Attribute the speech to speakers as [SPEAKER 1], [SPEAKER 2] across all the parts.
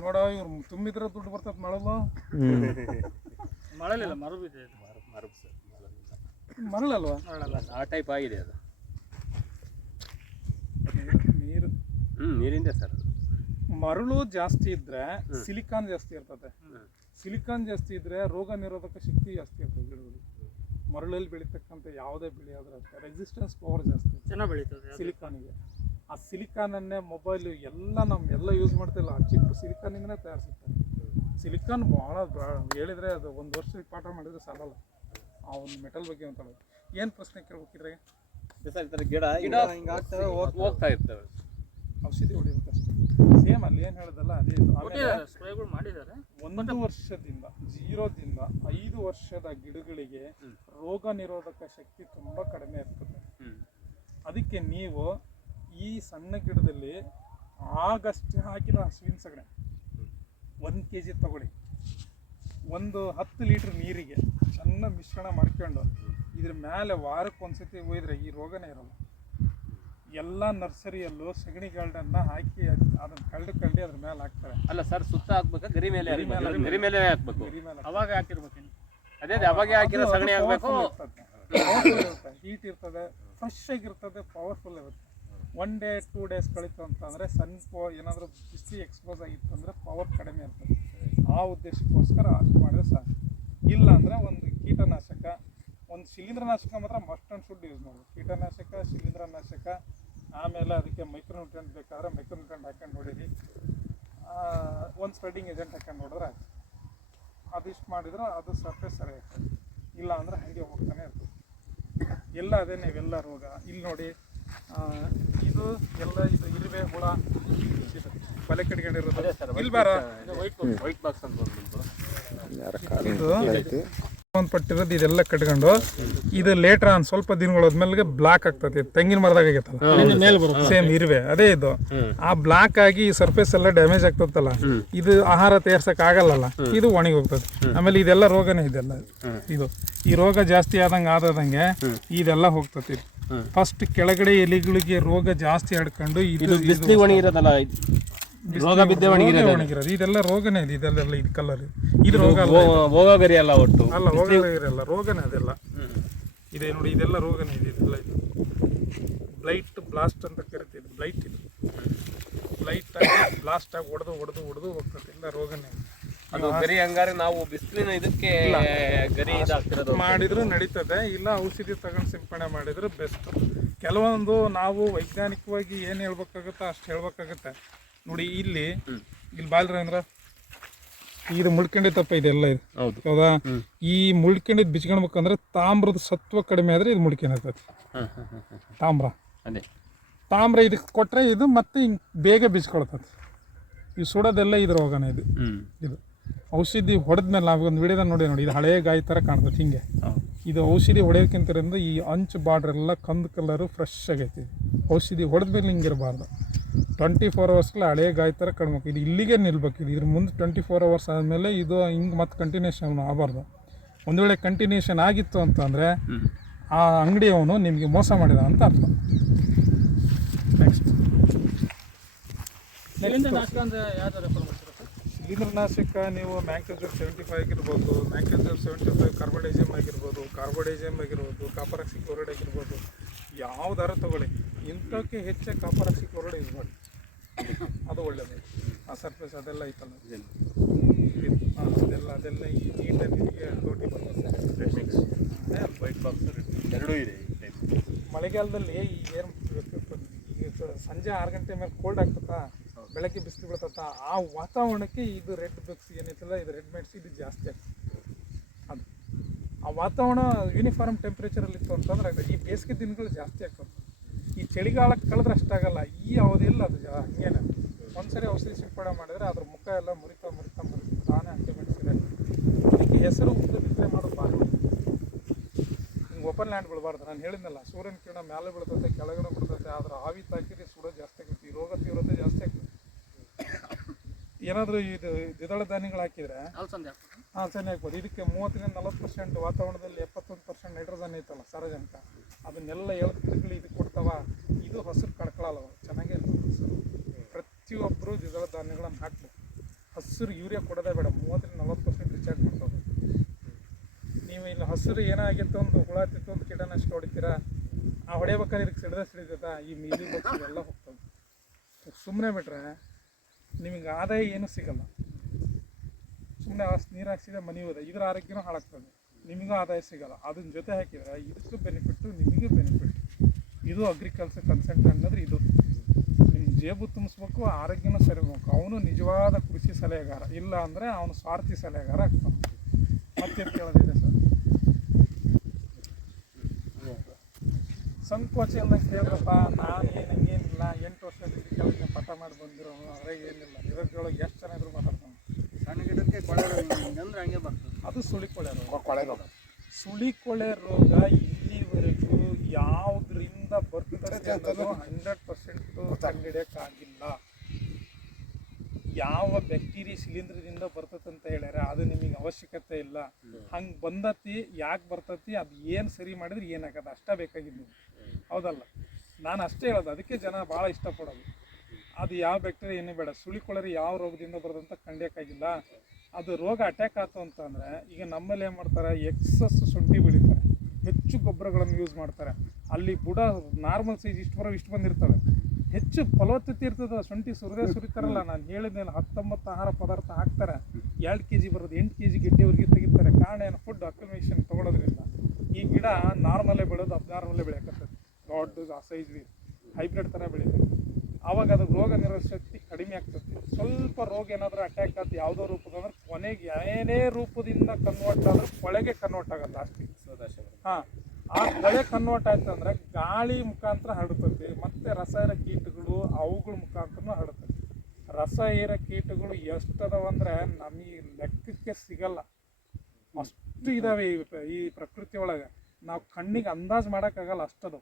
[SPEAKER 1] ನೋಡ ಇವ್ರು ತುಂಬಿದ್ರೆ ದುಡ್ಡು ಬರ್ತದೆ ಮಳಲ್ಲ
[SPEAKER 2] ಮಳಲಿಲ್ಲ ಇದೆ
[SPEAKER 3] ಮರಬ್ ಸರ್
[SPEAKER 1] ಮರಳಲ್ವಾ?
[SPEAKER 2] ಮರಳಲ್ಲ
[SPEAKER 3] ಆ ಟೈಪ್ ಆಗಿದೆ ಅದು.
[SPEAKER 1] ನೀರು.
[SPEAKER 3] ಹ್ಞೂ ನೀರಿಂದ ಸರ್
[SPEAKER 1] ಮರಳು ಜಾಸ್ತಿ ಇದ್ರೆ ಸಿಲಿಕಾನ್ ಜಾಸ್ತಿ ಇರ್ತದೆ. ಸಿಲಿಕಾನ್ ಜಾಸ್ತಿ ಇದ್ರೆ ರೋಗ ನಿರೋಧಕ ಶಕ್ತಿ ಜಾಸ್ತಿ ಇರ್ತದೆ ಗಿಡಗಳು ಮರಳಲ್ಲಿ ಬೆಳೀತಕ್ಕಂಥ ಯಾವುದೇ ಬೆಳೆ ಆದ್ರೆ ರೆಸಿಸ್ಟೆನ್ಸ್ ಪವರ್ ಜಾಸ್ತಿ
[SPEAKER 2] ಚೆನ್ನಾಗಿ ಬೆಳೀತದೆ.
[SPEAKER 1] ಸಿಲಿಕಾನಿಗೆ. ಆ ಸಿಲಿಕಾನನ್ನೇ ಮೊಬೈಲ್ ಎಲ್ಲ ನಮ್ಮ ಎಲ್ಲ ಯೂಸ್ ಮಾಡ್ತಿಲ್ಲ. ಆ ಚಿಪ್ ಸಿಲಿಕಾನಿಂದನೇ ತಯಾರಿಸುತ್ತಾರೆ ಸಿಲಿಕಾನ್ ಭಾಳ ಹೇಳಿದ್ರೆ ಅದು ಒಂದು ವರ್ಷ ಪಾಠ ಮಾಡಿದ್ರೆ ಸಾಲಲ್ಲ. ಆ ಒಂದು ಮೆಟಲ್ ಬಗ್ಗೆ ಅಂತ ಏನು ಪ್ರಶ್ನೆ ಕೇಳ್ಬೇಕಿದ್ರೆ?
[SPEAKER 4] ಗಿಡ
[SPEAKER 3] ಗಿಡ
[SPEAKER 4] ಹಿಂಗಾಗ್ತವೆ
[SPEAKER 3] ಹೋಗ್ತಾ ಇರ್ತವೆ.
[SPEAKER 1] ಔಷಧಿ ಹೊಡಿಬೇಕಷ್ಟೇ ಸೇಮ್ ಅಲ್ಲಿ ಏನು ಹೇಳಿದಲ್ಲ ಅದೇ ಇದು.
[SPEAKER 2] ಮಾಡಿದ್ದಾರೆ.
[SPEAKER 1] ಒಂದು ವರ್ಷದಿಂದ ಜೀರೋದಿಂದ ಐದು ವರ್ಷದ ಗಿಡಗಳಿಗೆ. ರೋಗ ನಿರೋಧಕ ಶಕ್ತಿ ತುಂಬ ಕಡಿಮೆ ಇರ್ತದೆ ಅದಕ್ಕೆ ನೀವು ಈ ಸಣ್ಣ ಗಿಡದಲ್ಲಿ ಆಗಷ್ಟೇ ಹಾಕಿದ ಹಸುವಿನ ಸಗಣಿ. ಒಂದು ಕೆ ಜಿ ತಗೊಳ್ಳಿ. ಒಂದು ಹತ್ತು ಲೀಟ್ರ್ ನೀರಿಗೆ ಚೆನ್ನಾಗಿ ಮಿಶ್ರಣ ಮಾಡ್ಕೊಂಡು ಇದ್ರ ಮೇಲೆ ವಾರಕ್ಕೆ ಒಂದ್ಸತಿ ಒಯ್ದ್ರೆ ಈ ರೋಗನೇ ಇರಲ್ಲ. ಎಲ್ಲ ನರ್ಸರಿಯಲ್ಲೂ ಸಗಣಿ ಗಾರ್ಡನ್ನ ಹಾಕಿ ಅದನ್ನ ಕಳ್ದು ಕಳ್ಳಿ ಅದ್ರ ಮೇಲೆ ಹಾಕ್ತಾರೆ.
[SPEAKER 3] ಅಲ್ಲ ಸರ್ ಸುತ್ತ ಹಾಕ್ಬೇಕು? ಗರಿ ಮೇಲೆ
[SPEAKER 1] ಗರಿ ಮೇಲೆ
[SPEAKER 3] ಹಾಕ್ಬೇಕಾ? ಗರಿ ಮೇಲೆ ಹಾಕ್ಬೇಕು.
[SPEAKER 1] ಗರಿ ಮೇಲೆ
[SPEAKER 2] ಅವಾಗ ಹಾಕಿರ್ಬೇಕು
[SPEAKER 3] ಅದೇ ಅದೇ ಅವಾಗೆ ಹಾಕಿರೋ ಸಗಣಿ ಹಾಕ್ಬೇಕು
[SPEAKER 1] ಹೀಟ್ ಇರ್ತದೆ. ಫ್ರೆಶ್ ಆಗಿರ್ತದೆ. ಪವರ್ಫುಲ್ ಇರುತ್ತೆ. ಒನ್ ಡೇ ಟೂ ಡೇಸ್ ಕಳೀತು ಅಂತಂದರೆ ಸನ್ ಪೋ ಏನಾದರೂ ಬಿಸಿ ಎಕ್ಸ್ಪೋಸ್ ಆಗಿತ್ತು ಅಂದರೆ ಪವರ್ ಕಡಿಮೆ ಇರ್ತದೆ. ಆ ಉದ್ದೇಶಕ್ಕೋಸ್ಕರ ಅಷ್ಟು ಮಾಡಿದ್ರೆ ಸಾಕು. ಇಲ್ಲ ಅಂದರೆ ಒಂದು ಕೀಟನಾಶಕ, ಒಂದು ಶಿಲೀಂಧ್ರನಾಶಕ ಮಾತ್ರ ಮಸ್ಟ್ ಆ್ಯಂಡ್ ಶುಡ್ ಯೂಸ್ ಮಾಡಬೇಕು ಕೀಟನಾಶಕ, ಶಿಲೀಂಧ್ರನಾಶಕ, ಆಮೇಲೆ ಅದಕ್ಕೆ ಮೈಕ್ರೋನ್ಯೂಟ್ರೆಂಟ್ ಬೇಕಾದ್ರೆ ಮೈಕ್ರೋನ್ಯೂಟ್ರೆಂಟ್ ಹಾಕೊಂಡು ಹೊಡೀರಿ ಒಂದು ಸ್ಪ್ರೆಡಿಂಗ್ ಏಜೆಂಟ್ ಹಾಕೊಂಡು ನೋಡಿದ್ರೆ ಆಯ್ತು. ಅದಿಷ್ಟು ಮಾಡಿದ್ರೆ ಅದು ಸರ್ಫೇಸ್ ಸರಿ ಆಗ್ತದೆ. ಇಲ್ಲ ಅಂದರೆ ಹಾಗೆ ಹೋಗ್ತಾನೆ ಇರ್ತದೆ. ಎಲ್ಲ ಅದೇ ನೀವೆಲ್ಲ ರೋಗ. ಇಲ್ಲಿ ನೋಡಿ ಇದು ಎಲ್ಲ ಇದು ಇರುವೆ ಹುಳ ಬಲೆ ಕಟ್ಕೊಂಡಿರೋದು. ಇಲ್ಬಾರ ಬಾರ.
[SPEAKER 3] ವೈಟ್ ಬಾಕ್ಸ್ ಅಂತ ಒಂದು
[SPEAKER 1] ಸಂಬಂಧಪಟ್ಟಿರೋದು ಇದೆಲ್ಲ ಕಟ್ಕೊಂಡು ಇದು ಲೇಟರ್ ಆನ್ ಸ್ವಲ್ಪ ದಿನಗಳಾದ್ಮೇಲೆ ಬ್ಲಾಕ್ ಆಗ್ತದೆ. ತೆಂಗಿನ ಮರದಾಗ ಆಗೈತಲ್ಲ?
[SPEAKER 2] ಮೇಲೆ ಬರುತ್ತೆ.
[SPEAKER 1] ಸೇಮ್ ಇರುವೆ ಅದೇ ಇದು. ಆ ಬ್ಲಾಕ್ ಆಗಿ ಸರ್ಫೇಸ್ ಎಲ್ಲ ಡ್ಯಾಮೇಜ್ ಆಗ್ತದಲ್ಲ ಇದು ಆಹಾರ ತಯಾರ್ಸಕ್ ಆಗಲ್ಲಲ್ಲ ಇದು ಒಣಗಿ ಹೋಗ್ತದೆ. ಆಮೇಲೆ ಇದೆಲ್ಲ ರೋಗನೇ ಇದೆಲ್ಲ. ಇದು ಈ ರೋಗ ಜಾಸ್ತಿ ಆದಂಗೆ ಆದಂಗೆ ಇದೆಲ್ಲ ಹೋಗ್ತದೆ. ಫಸ್ಟ್ ಕೆಳಗಡೆ ಎಲೆಗಳಿಗೆ ರೋಗ ಜಾಸ್ತಿ ಹಡ್ಕೊಂಡು ಇದು
[SPEAKER 3] ಬಿಸಿಲಿ ಒಣಗಿರೋದಲ್ಲ ರೋಗ ಬಿದ್ದೆ
[SPEAKER 1] ರೋಗ ಒಣಗಿರೋದು. ಇದೆಲ್ಲ ರೋಗನೇ ಇದೆ ಇದೆಲ್ಲ ಇದು ಕಲರ್ ಇದು ರೋಗ ಅಲ್ಲ
[SPEAKER 3] ಹೋಗೋ ಅಲ್ಲ ಒಟ್ಟು.
[SPEAKER 1] ಅಲ್ಲ ರೋಗ ಇರಲ್ಲ ರೋಗನೇ ಅದೆಲ್ಲ. ಇದೆ ನೋಡಿ ಇದೆಲ್ಲ ರೋಗನೇ ಇದೆ ಇದೆಲ್ಲ ಇದು. ಬ್ಲೈಟ್ ಬ್ಲಾಸ್ಟ್ ಅಂತ ಕರಿತೀವಿ ಬ್ಲೈಟ್ ಇದು. ಬ್ಲೈಟ್ ಆಗಿ ಬ್ಲಾಸ್ಟ್ ಆಗಿ ಹೊಡೆದು ಹೊಡೆದು ಹೊಡೆದು ಹೋಗ್ತದೆ ಎಲ್ಲ ರೋಗನೇ.
[SPEAKER 3] ಅದು ಗರಿ ಹಂಗಾರೆ ನಾವು ಬಿಸಿಲಿನ ಇದಕ್ಕೆ ಗರಿ ಇದಾಗ್ತಿರೋದು.
[SPEAKER 1] ಮಾಡಿದ್ರು ನಡೀತದೆ. ಇಲ್ಲ ಔಷಧಿ ತಗೊಂಡು ಸಿಂಪಡಣೆ ಮಾಡಿದ್ರೆ ಬೆಸ್ಟ್. ಕೆಲವೊಂದು ನಾವು ವೈಜ್ಞಾನಿಕವಾಗಿ ಏನು ಹೇಳ್ಬೇಕಾಗುತ್ತೆ ಅಷ್ಟು ಹೇಳ್ಬೇಕಾಗತ್ತೆ. ನೋಡಿ ಇಲ್ಲಿ ಇಲ್ಲಿ ಬಾಲ್ರೇಂದ್ರ ಇದು ಮುಳ್ಕೊಂಡಿತ್ತಪ್ಪ ಇದೆಲ್ಲ ಇದು
[SPEAKER 3] ಹೌದು.
[SPEAKER 1] ಹೌದಾ? ಈ ಮುಳ್ಕೊಂಡಿದ್ ಬಿಚ್ಕೊಳ್ಬೇಕಂದ್ರೆ ತಾಮ್ರದ ಸತ್ವ ಕಡಿಮೆ ಆದ್ರೆ ಇದು
[SPEAKER 3] ಮುಳ್ಕೊಂಡಿರ್ತೈತಿ.
[SPEAKER 1] ತಾಮ್ರ.
[SPEAKER 3] ಅದೇ.
[SPEAKER 1] ತಾಮ್ರ ಇದಕ್ಕೆ ಕೊಟ್ಟರೆ ಇದು ಮತ್ತೆ ಹಿಂಗೆ ಬೇಗ ಬಿಚ್ಕೊಳ್ತದೆ. ಈ ಸುಡೋದೆಲ್ಲ ಇದ್ರ ಹೋಗೋಣ ಇದು. ಇದು. ಔಷಧಿ ಹೊಡೆದ್ಮೇಲೆ ನಾವು ಒಂದು ವಿಡಿಯೋದಾಗ ನೋಡಿ ನೋಡಿ ಇದು ಹಳೆಯ ಗಾಯ ಥರ ಕಾಣ್ತದೆ ಹಿಂಗೆ. ಇದು ಔಷಧಿ ಹೊಡೆಯೋಕ್ಕಿಂತರಿಂದ ಈ ಅಂಚು ಬಾರ್ಡ್ರ್ ಎಲ್ಲ ಕಂದು ಕಲರು ಫ್ರೆಶ್ ಆಗೈತಿ. ಔಷಧಿ ಹೊಡೆದ್ಮೇಲೆ ಹಿಂಗಿರಬಾರ್ದು. ಟ್ವೆಂಟಿ ಫೋರ್ ಅವರ್ಸ್ಗೆಲ್ಲ ಹಳೆಯ ಗಾಯ ಥರ ಕಾಣ್ಬೇಕು ಇದು ಇಲ್ಲಿಗೆ ನಿಲ್ಬೇಕು. ಇದು ಇದ್ರ ಮುಂದೆ ಟ್ವೆಂಟಿ ಫೋರ್ ಅವರ್ಸ್ ಆದಮೇಲೆ ಇದು ಹಿಂಗೆ ಮತ್ತೆ ಕಂಟಿನ್ಯೂಷನ್ ಆಗಬಾರ್ದು. ಒಂದು ವೇಳೆ ಕಂಟಿನ್ಯೂಷನ್ ಆಗಿತ್ತು ಅಂತಂದರೆ ಆ ಅಂಗಡಿಯವನು ನಿಮಗೆ ಮೋಸ ಮಾಡಿದ ಅಂತ ಅರ್ಥ. ನೆಕ್ಸ್ಟ್
[SPEAKER 2] ಶಿಲೀಂಧ್ರ ನಾಶಕ ಅಂದ್ರೆ ಯಾವ್ದು ರೆಫರ್ ಮಾಡ್ತೀರಾ ಸರ್
[SPEAKER 1] ಶಿಲೀಂಧ್ರನಾಶಕ ನೀವು ಮ್ಯಾಂಕೋಜೋರ್ ಸೆವೆಂಟಿ ಫೈವ್ ಆಗಿರ್ಬೋದು ಮ್ಯಾಂಕೋಜೋರ್ ಸೆವೆಂಟಿ ಫೈವ್ ಕಾರ್ಬೋಡೈಸಮ್ ಆಗಿರ್ಬೋದು ಕಾರ್ಬೋಡೈಸಮ್ ಆಗಿರ್ಬೋದು ಕಾಪರಾಕ್ಸಿ ಕ್ಲೋರೈಡ್ ಆಗಿರ್ಬೋದು ಯಾವ್ದಾರ ತಗೊಳ್ಳಿ. ಇಂಥಕ್ಕೆ ಹೆಚ್ಚಾಗಿ ಕಾಪರಾಕ್ಸಿ ಕ್ಲೋರೈಡ್ ಯೂಸ್ ಮಾಡಿ. ಅದು ಒಳ್ಳೆಯದು ಆ ಸರ್ಫೇಸ್ ಅದೆಲ್ಲ ಐತಲ್ಲ. ಅದೆಲ್ಲ ಅದೆಲ್ಲ ಈ ನೀಟಾಗಿ ನಿಮಗೆ ಹತೋಟಿ ಬರ್ತದೆ.
[SPEAKER 3] ವೈಟ್ ಬಾಕ್ಸ್ ಎರಡೂ ಇದೆ
[SPEAKER 1] ಮಳೆಗಾಲದಲ್ಲಿ ಏನು ಸಂಜೆ ಆರು ಗಂಟೆ ಮೇಲೆ ಕೋಲ್ಡ್ ಆಗ್ತತಾ ಬೆಳಗ್ಗೆ ಬಿಸಿಲು ಬೀಳ್ತತ ಆ ವಾತಾವರಣಕ್ಕೆ ಇದು ರೆಡ್ ಬೆಕ್ಸ್ ಏನೈತಲ್ಲ ಇದು ರೆಡ್ ಮೆಡ್ಸ್ ಇದು ಜಾಸ್ತಿ ಆಗ್ತದೆ. ಅದು. ಆ ವಾತಾವರಣ ಯೂನಿಫಾರ್ಮ್ ಟೆಂಪ್ರೇಚರಲ್ಲಿ ಇತ್ತು ಅಂತಂದ್ರೆ ಈ ಬೇಸಿಗೆ ದಿನಗಳು ಜಾಸ್ತಿ ಆಗ್ತವೆ. ಈ ಚಳಿಗಾಲಕ್ಕೆ ಕಳೆದ್ರೆ ಅಷ್ಟಾಗಲ್ಲ ಈ ಅವಧಿಯಲ್ಲಿ ಅದು ಹಂಗೇನೆ. ಒಂದ್ಸರಿ ಔಷಧಿ ಸಿಂಪಡಣೆ ಮಾಡಿದ್ರೆ ಅದ್ರ ಮುಖ ಎಲ್ಲ ಮುರಿತಾ ಮುರಿತಾ ಮುರಿತಾ ತಾನೇ ಹಂಗೆ ಮೆಣಸಿದೆ ಇದಕ್ಕೆ ಹೆಸರು ಉದ್ದ ಬಿತ್ತನೆ ಮಾಡೋದು ಭಾರಿ ಹಿಂಗೆ ಓಪನ್ ಲ್ಯಾಂಡ್ ಬೀಳಬಾರ್ದು. ನಾನು ಹೇಳಿದ್ನಲ್ಲ, ಸೂರ್ಯನ ಕಿರಣ ಮೇಲೆ ಬೀಳ್ತೈತೆ, ಕೆಳಗಡೆ ಬಿಡ್ತೈತೆ ಆದ್ರೆ ಆವಿ ತಾಕಿದ್ರೆ ಸುಡೋ ಜಾಸ್ತಿ ಆಗ್ತೈತಿ ಈ ರೋಗ ತೀವ್ರತೆ ಜಾಸ್ತಿ ಆಗ್ತದೆ ಏನಾದರೂ ಇದು ದ್ವಿದಳ ಧಾನ್ಯಗಳು ಹಾಕಿದ್ರೆ
[SPEAKER 2] ಅಲಸಂದೆ ಹಾಕ್ಬೋದು.
[SPEAKER 1] ಇದಕ್ಕೆ ಮೂವತ್ತರಿಂದ ನಲವತ್ತು ಪರ್ಸೆಂಟ್ ವಾತಾವರಣದಲ್ಲಿ ಎಪ್ಪತ್ತೊಂದು ಪರ್ಸೆಂಟ್ ನೈಟ್ರೋಜನ್ ಐತಲ್ಲ ಸಾರಜನಕ. ಅದನ್ನೆಲ್ಲ ಎಳೆದು ಗಿಡಗಳು ಇದು ಕೊಡ್ತಾವ. ಇದು ಹಸಿರು ಕಡ್ಕೊಳ್ಳಲ್ಲ ಚೆನ್ನಾಗೇ ಇರ್ತದೆ ಹಸಿರು ಪ್ರತಿಯೊಬ್ಬರು ದ್ವಿದಳ ಧಾನ್ಯಗಳನ್ನು ಹಾಕ್ಬೇಕು ಹಸಿರು ಯೂರಿಯಾ ಕೊಡೋದೇ ಬೇಡ. ಮೂವತ್ತರಿಂದ ನಲ್ವತ್ತು ಪರ್ಸೆಂಟ್ ರಿಚಾರ್ಜ್ ಮಾಡ್ತದೆ ನೀವು ಇಲ್ಲಿ ಹಸಿರು ಏನಾಗಿತ್ತು ಒಂದು ಹುಳ ಹತ್ತಿತ್ತು ಒಂದು ಕೀಟನಾಶಕ ಹೊಡಿತೀರಾ? ಆ ಹೊಡೆಯಬೇಕಾದ್ರೆ ಇದಕ್ಕೆ ಸಿಡಿದ ಸಿಡಿತದ ಈ ಮೀಲಿ ಎಲ್ಲ ಹೋಗ್ತವೆ. ಸುಮ್ಮನೆ ಬಿಟ್ರೆ ನಿಮಗೆ ಆದಾಯ ಏನೂ ಸಿಗಲ್ಲ. ಸುಮ್ಮನೆ ನೀರು ಹಾಕ್ಸಿದ್ರೆ ಮನೆ ಹೋದ ಇದ್ರ ಆರೋಗ್ಯನೂ ಹಾಳಾಗ್ತದೆ. ನಿಮಗೂ ಆದಾಯ ಸಿಗಲ್ಲ. ಅದನ್ನ ಜೊತೆ ಹಾಕಿದ್ರೆ ಇದಕ್ಕೂ ಬೆನಿಫಿಟ್ಟು ನಿಮಗೂ ಬೆನಿಫಿಟ್ ಇದು ಅಗ್ರಿಕಲ್ಚರ್ ಕನ್ಸೆಂಟ್ ಅನ್ನೋದ್ರೆ ಇದು. ನಿಮ್ಮ ಜೇಬು ತುಂಬಿಸ್ಬೇಕು, ಆರೋಗ್ಯನೂ ಸರಿಬೇಕು. ಅವನು ನಿಜವಾದ ಕೃಷಿ ಸಲಹೆಗಾರ. ಇಲ್ಲ ಅಂದರೆ ಅವನು ಸ್ವಾರ್ಥಿ ಸಲಹೆಗಾರ ಆಗ್ತಾನೆ. ಮತ್ತೆ ಕೇಳೋದಿದೆ ಸರ್? ಸಂಕೋಚ ಎಲ್ಲ ಕೇಳಿದ್ರಪ್ಪ, ನಾನು ಏನು ಹಂಗೇನಿಲ್ಲ ಎಂಟು ವರ್ಷ ಡಿಗ್ರಿ ಕಾಲೇಜಿನ ಪಾಠ ಮಾಡಿ ಬಂದಿರೋ ಅದ್ರಾಗ ಏನಿಲ್ಲ. ಇರೋದ್ರೊಳಗೆ ಎಷ್ಟು ಜನ ಇದ್ರು ಮಾತಾಡ್ತಾನೆ
[SPEAKER 2] ಸಣ್ಣ ಗಿಡಕ್ಕೆ ಕೊಳೆ ಅಂದ್ರೆ ಹಂಗೆ ಬರ್ತದೆ.
[SPEAKER 1] ಅದು ಸುಳಿಕೊಳೆ ರೋಗ.
[SPEAKER 4] ಕೊಳೆ ರೋಗ.
[SPEAKER 1] ಸುಳಿಕೊಳೆ ರೋಗ ಇಲ್ಲಿವರೆಗೂ ಯಾವುದರಿಂದ ಬರ್ತದೆ ಅನ್ನೋದು ಹಂಡ್ರೆಡ್ ಪರ್ಸೆಂಟ್ ಕಂಡಿಡಿಯೋಕ್ಕಾಗಿಲ್ಲ ಯಾವ ಬ್ಯಾಕ್ಟೀರಿಯಾ ಶಿಲೀಂಧ್ರದಿಂದ ಬರ್ತದೆ ಅಂತ ಹೇಳ್ಯಾರ ಅದು ನಿಮಗೆ ಅವಶ್ಯಕತೆ ಇಲ್ಲ. ಹಂಗೆ ಬಂದತಿ ಯಾಕೆ ಬರ್ತತಿ ಅದು ಏನು ಸರಿ ಮಾಡಿದ್ರೆ ಏನಾಗತ್ತೆ ಅಷ್ಟೇ ಬೇಕಾಗಿದ್ದು. ಹೌದಲ್ಲ? ನಾನು ಅಷ್ಟೇ ಹೇಳೋದು, ಅದಕ್ಕೆ ಜನ ಭಾಳ ಇಷ್ಟಪಡೋದು. ಅದು ಯಾವ ಬ್ಯಾಕ್ಟೀರಿಯಾ ಬೇಡ. ಬೇಡ ಸುಳಿಕೊಳರಿ ಯಾವ ರೋಗದಿಂದ ಬರೋದಂತ ಕಂಡ್ಯಕ್ಕಾಗಿಲ್ಲ ಅದು ರೋಗ ಅಟ್ಯಾಕ್ ಆಯ್ತು ಅಂತಂದರೆ ಈಗ ನಮ್ಮಲ್ಲಿ ಏನು ಮಾಡ್ತಾರೆ ಎಕ್ಸಸ್ ಶುಂಠಿ ಬೆಳೀತಾರೆ. ಹೆಚ್ಚು ಗೊಬ್ಬರಗಳನ್ನು ಯೂಸ್ ಮಾಡ್ತಾರೆ. ಅಲ್ಲಿ ಬುಡ ನಾರ್ಮಲ್ ಸೈಜ್ ಇಷ್ಟು ಬರೋ ಇಷ್ಟು ಬಂದಿರ್ತವೆ. ಹೆಚ್ಚು ಫಲವತ್ತತೆ ಇರ್ತದೆ ಶುಂಠಿ ಸುರಿದೇ ಸುರಿತಾರಲ್ಲ. ನಾನು ಹೇಳಿದ್ಮೇಲೆ ಹತ್ತೊಂಬತ್ತು ಆಹಾರ ಪದಾರ್ಥ ಹಾಕ್ತಾರೆ. ಎರಡು ಕೆ ಜಿ ಬರೋದು, ಎಂಟು ಕೆ ಜಿ ಗೆಡ್ಡೆವರೆಗೆ ತೆಗಿತಾರೆ. ಕಾರಣ ಏನು? ಫುಡ್ ಅಕ್ಯುಮೇಷನ್ ತೊಗೊಳೋದ್ರಿಂದ ಈ ಗಿಡ ನಾರ್ಮಲ್ಲೇ ಬೆಳೆಯೋದು ಅಬ್ನಾರ್ಮಲ್ಲೇ ಬೆಳೆಯಕತ್ತೈತಿ. ದೊಡ್ಡ ಸೈಜ್ ಹೈಬ್ರಿಡ್ ಥರ ಬೆಳಿತೀವಿ. ಆವಾಗ ಅದು ರೋಗ ನಿರೋಧ ಶಕ್ತಿ ಕಡಿಮೆ ಆಗ್ತದೆ. ಸ್ವಲ್ಪ ರೋಗ ಏನಾದರೂ ಅಟ್ಯಾಕ್ ಆಯ್ತು ಯಾವುದೋ ರೂಪದಂದ್ರೆ ಕೊನೆಗೆ ಏನೇ ರೂಪದಿಂದ ಕನ್ವರ್ಟ್ ಆದ್ರೆ ಕೊಳೆಗೆ ಕನ್ವರ್ಟ್ ಆಗೋದು ಲಾಸ್ಟಿಗೆ ಹಾಂ, ಆ ಕೊಳೆ ಕನ್ವರ್ಟ್ ಆಯ್ತಂದ್ರೆ ಗಾಳಿ ಮುಖಾಂತರ ಹರಡ್ತೈತಿ ಮತ್ತೆ ರಸಾಯನ ಕೀಟಗಳು ಅವುಗಳ ಮುಖಾಂತರ ಹರಡ್ತೈತಿ ರಸ ಏರ ಕೀಟಗಳು ಎಷ್ಟದವ ಅಂದ್ರೆ ನಮಗೆ ಲೆಕ್ಕಕ್ಕೆ ಸಿಗಲ್ಲ. ಅಷ್ಟು ಇದಾವೆ ಈ ಪ್ರಕೃತಿ ಒಳಗೆ. ನಾವು ಕಣ್ಣಿಗೆ ಅಂದಾಜು ಮಾಡೋಕ್ಕಾಗಲ್ಲ ಅಷ್ಟದು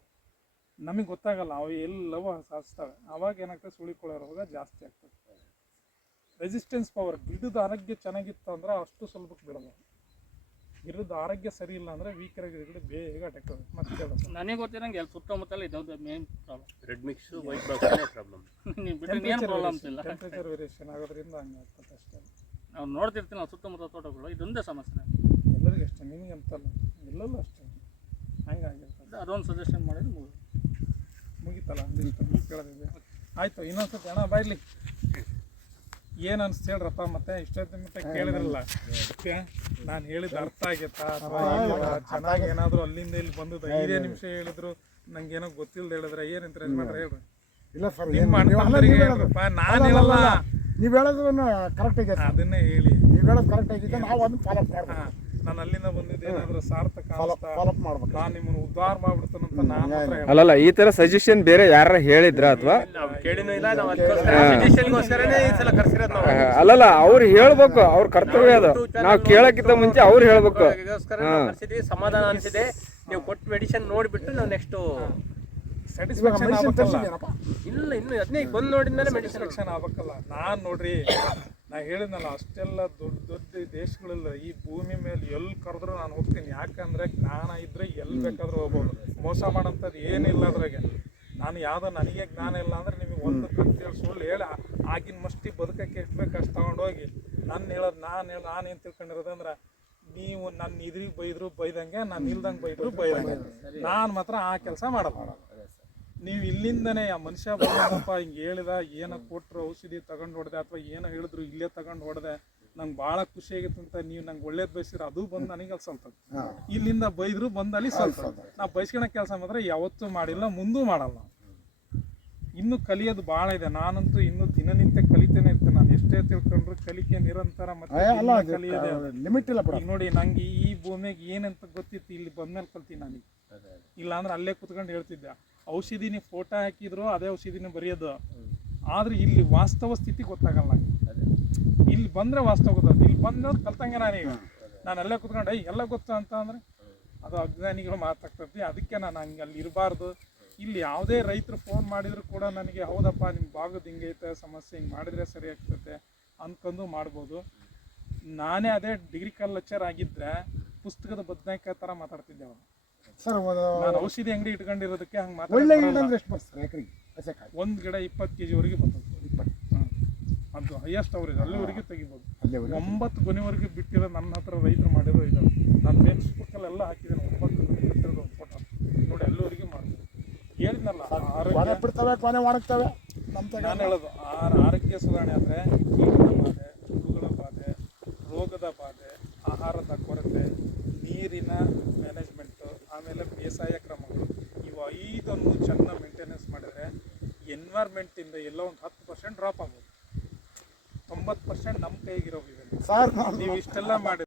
[SPEAKER 1] ನಮಗೆ ಗೊತ್ತಾಗಲ್ಲ ಅವು ಎಲ್ಲವೂ ಸಾಧಿಸ್ತವೆ. ಅವಾಗ ಏನಾಗ್ತದೆ ಸುಳಿಕೊಳ್ಳೋ ರೋಗ ಜಾಸ್ತಿ ಆಗ್ತದೆ. ರೆಸಿಸ್ಟೆನ್ಸ್ ಪವರ್ ಗಿಡದ ಆರೋಗ್ಯ ಚೆನ್ನಾಗಿತ್ತು ಅಂದ್ರೆ ಅಷ್ಟು ಸ್ವಲ್ಪಕ್ಕೆ ಬಿಡೋದು ಗಿಡದ ಆರೋಗ್ಯ ಸರಿ ಇಲ್ಲ ಅಂದ್ರೆ ವೀಕರ ಗಿಡಗಳು ಬೇಗ ಅಟ್ಯಾಕ್ ಆಗುತ್ತೆ. ಮತ್ತೆ ಹೇಳೋದು
[SPEAKER 2] ನನಗೆ ಗೊತ್ತಿರಂಗೆ ಎಲ್ಲಿ ಸುತ್ತಮುತ್ತಲ ಇದ್ದದ್ದು main problem
[SPEAKER 3] red mix white problem
[SPEAKER 2] ಏನು ಪ್ರಾಬ್ಲಮ್ಸ್ ಇಲ್ಲ.
[SPEAKER 1] ಟೆಂಪ್ರೇಚರ್ ವೇರಿಯೇಷನ್ ಆಗೋದ್ರಿಂದ ಹಂಗೆ ಆಗ್ತದೆ ಅಷ್ಟೇ.
[SPEAKER 2] ನಾವು ನೋಡ್ತಿರ್ತೀವಿ ನಾವು ಸುತ್ತಮುತ್ತ ತೋಟಗಳು ಇದೊಂದೇ ಸಮಸ್ಯೆ
[SPEAKER 1] ಎಲ್ಲರಿಗೂ ಅಷ್ಟೇ ನಿಮಗೆ ಅಂತಲ್ಲ ಎಲ್ಲಲ್ಲೂ ಅಷ್ಟೇ. ಹಂಗಾಗಿರ್ತದೆ
[SPEAKER 2] ಅದೊಂದು ಸಜೆಷನ್ ಮಾಡಿದ್ರೆ ಮುಗಿದು
[SPEAKER 1] ಮುಗೀತಲ್ಲ ಒಂದಿಷ್ಟು ಕೇಳೋದಿದೆ ಆಯ್ತು ಇನ್ನೊಂದ್ಸತಿ ಅಣ್ಣ ಬಾಯ್ಲಿ. ಏನು ಅನಿಸ್ತು ಹೇಳ್ರಪ್ಪ ಮತ್ತೆ? ಇಷ್ಟೊತ್ತು ಮತ್ತೆ ಕೇಳಿದ್ರಲ್ಲ. ನಾನು ಹೇಳಿದ ಅರ್ಥ ಆಗೈತಾ? ಅಥವಾ ಚೆನ್ನಾಗಿ ಏನಾದರೂ ಅಲ್ಲಿಂದ ಇಲ್ಲಿ ಬಂದದ ಐದೇ ನಿಮಿಷ ಹೇಳಿದ್ರು ನಂಗೆ ಏನೋ ಗೊತ್ತಿಲ್ಲದೆ ಹೇಳಿದ್ರೆ ಏನು ಇಂಟ್ರೆಸ್ಟ್ ಮಾಡ್ರೆ ಹೇಳ್ರಿ.
[SPEAKER 4] ಇಲ್ಲ ಸರ್
[SPEAKER 1] ನಿಮ್ಮ ಹೇಳ್ರಪ್ಪ ನಾನು ಹೇಳಲ್ಲ.
[SPEAKER 4] ನೀವು ಹೇಳೋದು ಕರೆಕ್ಟ್ ಆಗಿದೆ
[SPEAKER 1] ಅದನ್ನೇ ಹೇಳಿ.
[SPEAKER 4] ನೀವು ಹೇಳೋದು ಕರೆಕ್ಟ್ ಆಗಿದೆ ನಾವು ಅದನ್ನ ಫಾಲೋ
[SPEAKER 1] ಹಾ. ನಾನು ಅಲ್ಲಿಂದ ಬಂದಿದ್ದೆ ಏನಾದ್ರೂ ಸಾರ್ಥಕ
[SPEAKER 4] ಫಾಲೋ
[SPEAKER 1] ಅನ್ಸ್ತಾ
[SPEAKER 4] ಫಾಲೋ ಮಾಡ್ಬೇಕು.
[SPEAKER 1] ನಾನು ನಿಮ್ಮನ್ನು ಉದ್ಧಾರ ಮಾಡ್ಬಿಡ್ತಾನಂತ ನಾನು ಮಾತ್ರ.
[SPEAKER 5] ಅಲ್ಲಲ್ಲ ಈ ತರ ಸಜೆಷನ್ ಬೇರೆ ಯಾರ ಹೇಳಿದ್ರ ಅಥವಾ?
[SPEAKER 3] ನಾವು ಕೇಳಿನೂ ಇಲ್ಲ ನಾವು ಸಜೆಷನ್ಗೋಸ್ಕರನೇ ಈ ಸಲ ಕರ್ಸಿರೋದು ನಾವು.
[SPEAKER 5] ಅಲ್ಲಲ್ಲ ಅವ್ರು ಹೇಳ್ಬೇಕು ಅವ್ರ ಕರ್ತವ್ಯ ಅದು. ನಾವು ಕೇಳಕ್ಕಿಂತ ಮುಂಚೆ ಅವ್ರು ಹೇಳ್ಬೇಕು.
[SPEAKER 3] ಅದಕ್ಕೋಸ್ಕರ ನಾವು ಕರ್ಸಿದ್ವಿ ಸಮಾಧಾನ ಅನ್ಸಿದೆ. ನೀವು ಕೊಟ್ಟು ಮೆಡಿಸಿನ್ ನೋಡ್ಬಿಟ್ಟು ನಾವು ನೆಕ್ಸ್ಟ್
[SPEAKER 1] ಸ್ಯಾಟಿಸ್ಫ್ಯಾಕ್ಷನ್ ಆಗ್ಬೇಕಲ್ಲ.
[SPEAKER 3] ಇಲ್ಲ ಇನ್ನು ಅದನ್ನೇ ಬಂದ್ ಬಂದು ನೋಡಿದ್ಮೇಲೆ ಮೆಡಿಸಿನ್
[SPEAKER 1] ಸ್ಯಾಟಿಸ್ಫ್ಯಾಕ್ಷನ್ ಆಗ್ಬೇಕಲ್ಲ. ನಾನು ನೋಡ್ರಿ ನಾ ಹೇಳಿದ್ನಲ್ಲ ಅಷ್ಟೆಲ್ಲ ದೊಡ್ಡ ದೊಡ್ಡ ದೇಶಗಳೆಲ್ಲ ಈ ಭೂಮಿ ಮೇಲೆ ಎಲ್ಲಿ ಕರೆದ್ರೂ ನಾನು ಹೋಗ್ತೀನಿ. ಯಾಕಂದ್ರೆ ಜ್ಞಾನ ಇದ್ರೆ ಎಲ್ಲಿ ಬೇಕಾದ್ರೂ ಹೋಗ್ಬೋದು. ಮೋಸ ಮಾಡೋಂಥದ್ದು ಏನಿಲ್ಲ ಅದ್ರಾಗೆ. ನಾನು ಯಾವುದೋ ನನಗೆ ಜ್ಞಾನ ಇಲ್ಲ ಅಂದ್ರೆ ನಿಮಗೆ ಒಂದು ಕತ್ತೇಳಿ ಸುಳ್ಳು ಹೇಳಿ ಆಗಿನ ಮಷ್ಟಿ ಬದುಕಕ್ಕೆ ಎಷ್ಟು ಬೇಕು ಅಷ್ಟು ತೊಗೊಂಡೋಗಿ. ನಾನು ಹೇಳೋದು ನಾನು ಹೇಳಿ ನಾನು ಏನು ತಿಳ್ಕೊಂಡಿರೋದಂದ್ರೆ ನೀವು ನನ್ನ ಇದ್ರಿಗೆ ಬೈದ್ರು ಬೈದಂಗೆ ನಾನು ಇಲ್ದಂಗೆ ಬೈದ್ರು ಬೈದಂಗೆ. ನಾನು ಮಾತ್ರ ಆ ಕೆಲಸ ಮಾಡಲ್ಲ. ನೀವು ಇಲ್ಲಿಂದನೇ ಆ ಮನುಷ್ಯ ಬಂದಪ್ಪ ಹಿಂಗೆ ಹೇಳಿದ ಏನೋ ಕೊಟ್ಟರು ಔಷಧಿ ತಗೊಂಡು ಹೊಡೆದೆ ಅಥವಾ ಏನೋ ಹೇಳಿದ್ರು ಇಲ್ಲೇ ತಗೊಂಡು ಹೊಡೆದೆ ನಂಗೆ ಭಾಳ ಖುಷಿ ಅಂತ ನೀವು ನಂಗೆ ಒಳ್ಳೇದು ಬಯಸಿದ್ರೆ ಅದು ಬಂದು ನನಗೆ ಅಲ್ಲಿ ಸಲ್ತದೆ ಇಲ್ಲಿಂದ ಬೈದ್ರು ಬಂದು ಅಲ್ಲಿ ಸಲ್ತದೆ ನಾ ಬಯಸ್ಕೊಳೋ ಕೆಲಸ ಮಾತ್ರ ಯಾವತ್ತೂ ಮಾಡಿಲ್ಲ ಮುಂದೂ ಮಾಡಲ್ಲ. ಇನ್ನು ಕಲಿಯೋದು ಭಾಳ ಇದೆ. ನಾನಂತೂ ಇನ್ನೂ ದಿನನಿತ್ಯ ಕಲಿತೇನೆ ಇರ್ತೇನೆ. ನಾನು ಎಷ್ಟೇ ತಿಳ್ಕೊಂಡ್ರು ಕಲಿಕೆ ನಿರಂತರ ಮತ್ತೆ
[SPEAKER 4] ಲಿಮಿಟ್ ಇಲ್ಲ
[SPEAKER 1] ಈಗ ನೋಡಿ ನಂಗೆ ಈ ಭೂಮಿಗೆ ಏನಂತ ಗೊತ್ತಿತ್ತು ಇಲ್ಲಿ ಬಂದ್ಮೇಲೆ ಕಲ್ತೀನಿ ನಾನು ಇಲ್ಲಾಂದ್ರೆ ಅಲ್ಲೇ ಕುತ್ಕೊಂಡು ಹೇಳ್ತಿದ್ದೆ. ಔಷಧಿನಿ ಫೋಟೋ ಹಾಕಿದ್ರು ಅದೇ ಔಷಧಿನ ಬರೆಯೋದು. ಆದ್ರೆ ಇಲ್ಲಿ ವಾಸ್ತವ ಸ್ಥಿತಿ ಗೊತ್ತಾಗಲ್ಲ ಇಲ್ಲಿ ಬಂದ್ರೆ ವಾಸ್ತವ ಗೊತ್ತಾಗುತ್ತೆ. ಇಲ್ಲಿ ಬಂದ್ರೆ ಕಲ್ತಂಗೆ ನಾನೀಗ ನಾನು ಅಲ್ಲೇ ಕುತ್ಕೊಂಡು ಎಲ್ಲ ಗೊತ್ತು ಅಂತ ಅಂದ್ರೆ ಅದು ಅಜ್ಞಾನಿಗಳು ಮಾತಾಡ್ತೈತಿ. ಅದಕ್ಕೆ ನಾನು ಹಂಗೆ ಅಲ್ಲಿ ಇರಬಾರ್ದು. ಇಲ್ಲಿ ಯಾವುದೇ ರೈತರು ಫೋನ್ ಮಾಡಿದ್ರು ಕೂಡ ನನಗೆ ಹೌದಪ್ಪ ನಿಮ್ಮ ಭಾಗದ ಹಿಂಗೈತೆ ಸಮಸ್ಯೆ ಹಿಂಗೆ ಮಾಡಿದ್ರೆ ಸರಿ ಆಗ್ತೈತೆ ಅಂದ್ಕೊಂಡು ಮಾಡ್ಬೋದು. ನಾನೇ ಅದೇ ಡಿಗ್ರಿ ಕಾಲ್ ಲೆಕ್ಚರ್ ಆಗಿದ್ರೆ ಪುಸ್ತಕದ ಬದನೆಕಾಯಿ ಥರ ಮಾತಾಡ್ತಿದ್ದೆ ಅವಾಗ
[SPEAKER 4] ಸರ್
[SPEAKER 1] ನಾನು ಔಷಧಿ ಅಂಗಡಿ ಇಟ್ಕೊಂಡಿರೋದಕ್ಕೆ ಹಂಗೆ
[SPEAKER 4] ಒಳ್ಳೆ ಗಿಡ ಅಂದ್ರೆ ಎಷ್ಟು ಬರ್ತದೆ ಎಕರೆಗೆ? ಹಸೆಕಾಯಿ
[SPEAKER 1] ಒಂದು ಗಿಡ ಇಪ್ಪತ್ತು ಕೆ ಜಿವರೆಗೆ ಬರ್ತದೆ.
[SPEAKER 4] ಇಪ್ಪತ್ತು.
[SPEAKER 1] ಅದು ಹೈಯೆಸ್ಟ್ ಅವರೇಜ್ ಅಲ್ಲಿವರೆಗೆ ತೆಗಿಬೋದು.
[SPEAKER 4] ಅಲ್ಲಿವರೆಗೆ
[SPEAKER 1] ಒಂಬತ್ತು ಗೊನೆವರೆಗೆ ಬಿಟ್ಟಿರೋ ನನ್ನ ಹತ್ರ ರೈತರು ಮಾಡಿರೋ ಇದು. ನಾನು ಫೇಸ್ಬುಕ್ಕಲ್ಲೆಲ್ಲ ಹಾಕಿದ್ದೇನೆ. ಒಂಬತ್ತು ಒಂದು ಫೋಟೋ ನೋಡಿ ಅಲ್ಲಿವರೆಗೆ ಮಾಡ್ತೀವಿ ಹೇಳಿದ್ನಲ್ಲ ಆರೋಗ್ಯ
[SPEAKER 4] ಬಿಡ್ತವೆ ಕೊನೆ ಒಣಗ್ತವೆ. ನಮ್ಮ
[SPEAKER 1] ನಾನು ಹೇಳೋದು ಆರೋಗ್ಯ ಸುಧಾರಣೆ ಅಂದರೆ ಪರ್ಸೆಂಟ್ ಡ್ರಾಪ್ ಆಗ್ಬೋದು. ತೊಂಬತ್ತು ಪರ್ಸೆಂಟ್ ನಮ್ಮ ಕೈಗಿರೋ
[SPEAKER 4] ಸರ್
[SPEAKER 1] ನೀವು ಇಷ್ಟೆಲ್ಲ ಮಾಡಿ